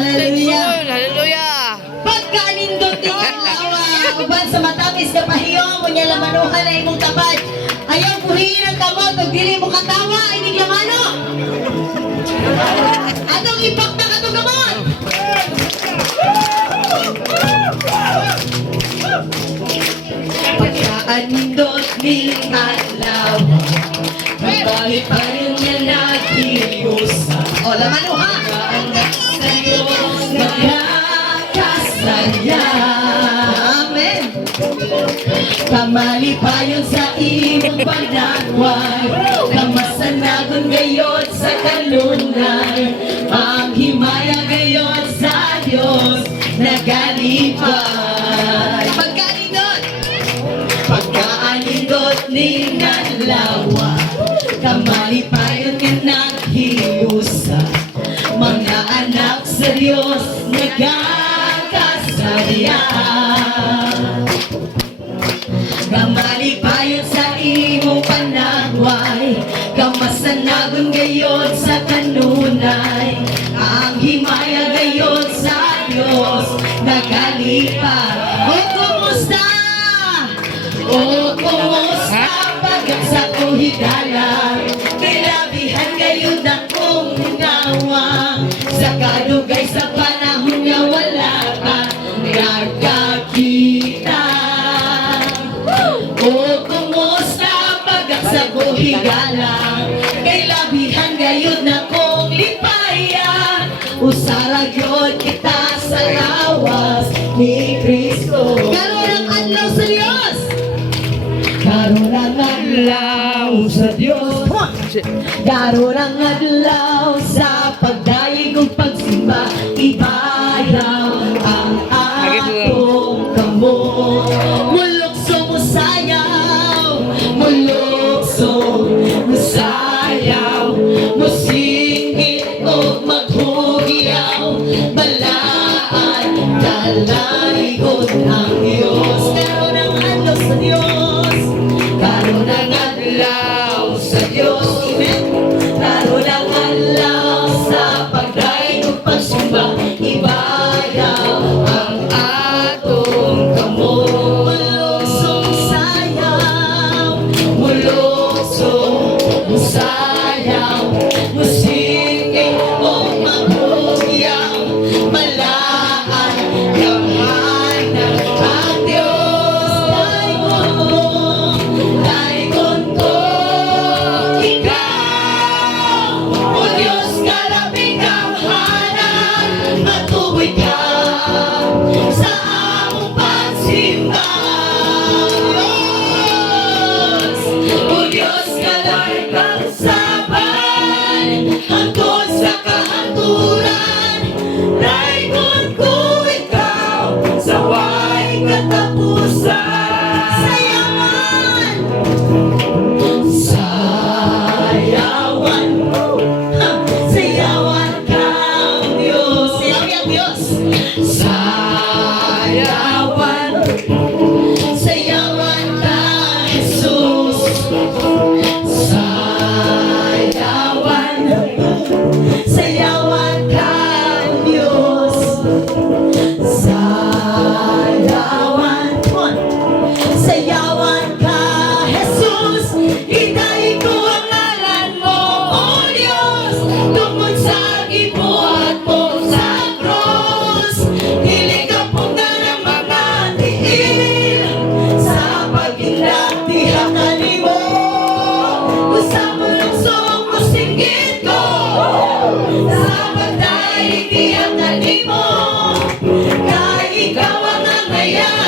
Hallelujah. Hallelujah. Pagkanindot ni Alawa, uban sa matamis na pahiyo, kunya lamanuhan na imong tabad. Ayaw puhiin ang kamot, pag dili mo katawa, inig lamano. Atong ipakta ka itong kamot. Pagkanindot ni Alawa, mabalik pa rin niya naghiusa. O, lamanuha. Nakakasaya. Amen. Kamali pa yun sa imong panagway, kamasanagon gayon sa kanunay, ang himaya gayon sa Diyos nagalipay. Pagkaanindot, pagkaanindot ni Nalawa, kamali pa yun nga naghiusa, mga anak sa Diyos nagkakasaya. Kamali pa yun sa imong panagway, kamasanagon gayon sa kanunay, ang himaya gayon sa Diyos nagalipay. O kumusta? O kumusta? Pagkat sa kuhigala, kilabihan gayon na kong hinawa, sa kadugay sa panahon nga wala ka nagkakita. O kumusta pagkat sa kuhigala, kay labihan gayon na kong lipaya, usara yun kita sa lawas ni Kristo. Karoon ang adlaw sa Diyos, karoon ang adlaw sa Diyos, karoon ang adlaw sa pagdayeg ug pagsimba, ibayaw ang atong kamot. Mulukso mo sayaw, mulukso mo sayaw, musingit o maghugyaw, balaan dalaygon ang Diyos. Karoon ang adlaw sa Diyos, karoon ang adlaw sa Diyos. Amen. Karoon ang adlaw sa pagdayeg ug pagsumba, ibayaw ang atong kamot. Mulukso mo sayaw, mulukso mo sayaw, musingit o maghugyaw, balaan yaman ang Diyos. Dayon ko ikaw, o Diyos kalabing kamhanan, matuwid ka sa among pagsimba. O Diyos kalabing kamsaban, hangtod sa kahanturan, dayon ko ikaw sa way katapusan. Sayawan, sayawan, sayawan ka ang Diyos. Sayawan ang Diyos. Sayawan, sayawan ka Jesus. Sayawan, sayawan ka ang Diyos. Sayawan, sayawan ka Jesus. Itay ko ang ngalan mo, O Diyos, tungkol sa gibuhat mo sa cross. Dili ka punggan ng mga tiil, sa pag-ilang tihakan mo. Usa mo lukso mo singgit ko, sa pagdaig tihakan mo. Kay ikaw ang angaya,